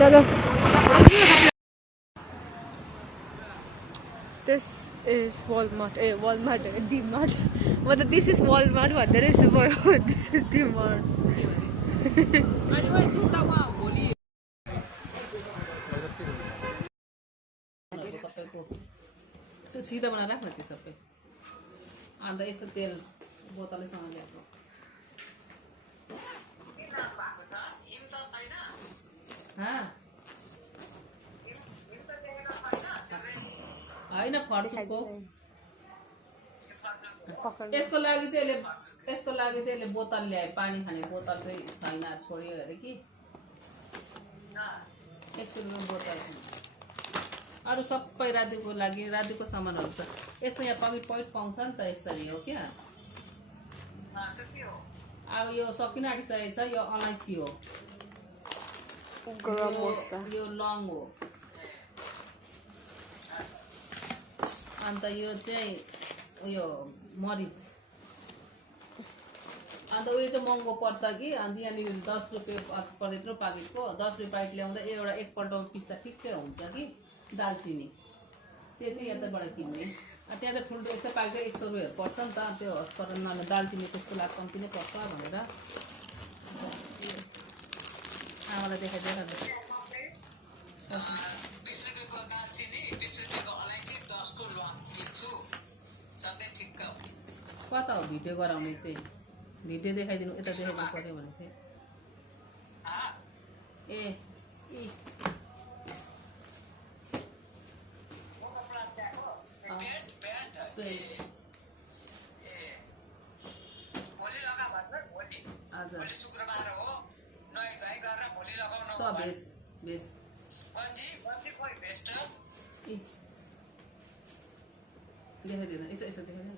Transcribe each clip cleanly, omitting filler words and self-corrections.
चलो this is Walmart Walmart D-Mart मतलब this is Walmart भन्दै रहेछु this is D-Mart सीधा बना राख्न त्यो सबै अन्त यस्तो तेल बोतलैसँग ल्याएको होइन फर्चुनको यसको लागि चाहिँ यसले बोतल ल्याए पानी खाने बोतल चाहिँ छैन छोड्यो अरे कि 100 रुपियाँ बोतल अरू सबै रातिको लागि रातिको सामानहरू छ यस्तो यहाँ पकेट पोइन्ट पाउँछ नि त यसरी हो क्या अब यो सकिन आँटिसकेको छ यो अलैँची हो यो लङ हो अन्त यो चाहिँ उयो मरिच अन्त उयो चाहिँ महँगो पर्छ कि अन्त यहाँनिर 10 रुपियाँ पर्दै यत्रो पाकेटको 10 रुपियाँ पाकेट ल्याउँदा एउटा एकपल्टमा पिस्दा ठिक्कै हुन्छ कि दालचिनी त्यो चाहिँ यताबाट किन्ने त्यहाँ चाहिँ ठुलो यस्तो पाकेट 100 रुपियाँहरू पर्छ नि त त्यो हस्पिटल नभए दालचिनी त्यस्तो लाग्छ कम्ती नै पर्छ भनेर आमालाई देखाइदिएर कता हो भिडियो गराउने चाहिँ भिडियो देखाइदिनु यता देखाइदिनु पर्यो भने चाहिँ ए शुक्रबार हो नुहाई धुवाई गरेर भोलि लगाउनु सब बेस गन्जी खोइ भेस्ट देखाइदिनु यसो देखाइदिनु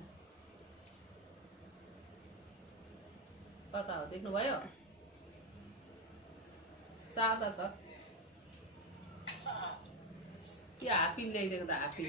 कता हो देख्नुभयो सादा छ कि हाफी ल्याइदिएको त हाफी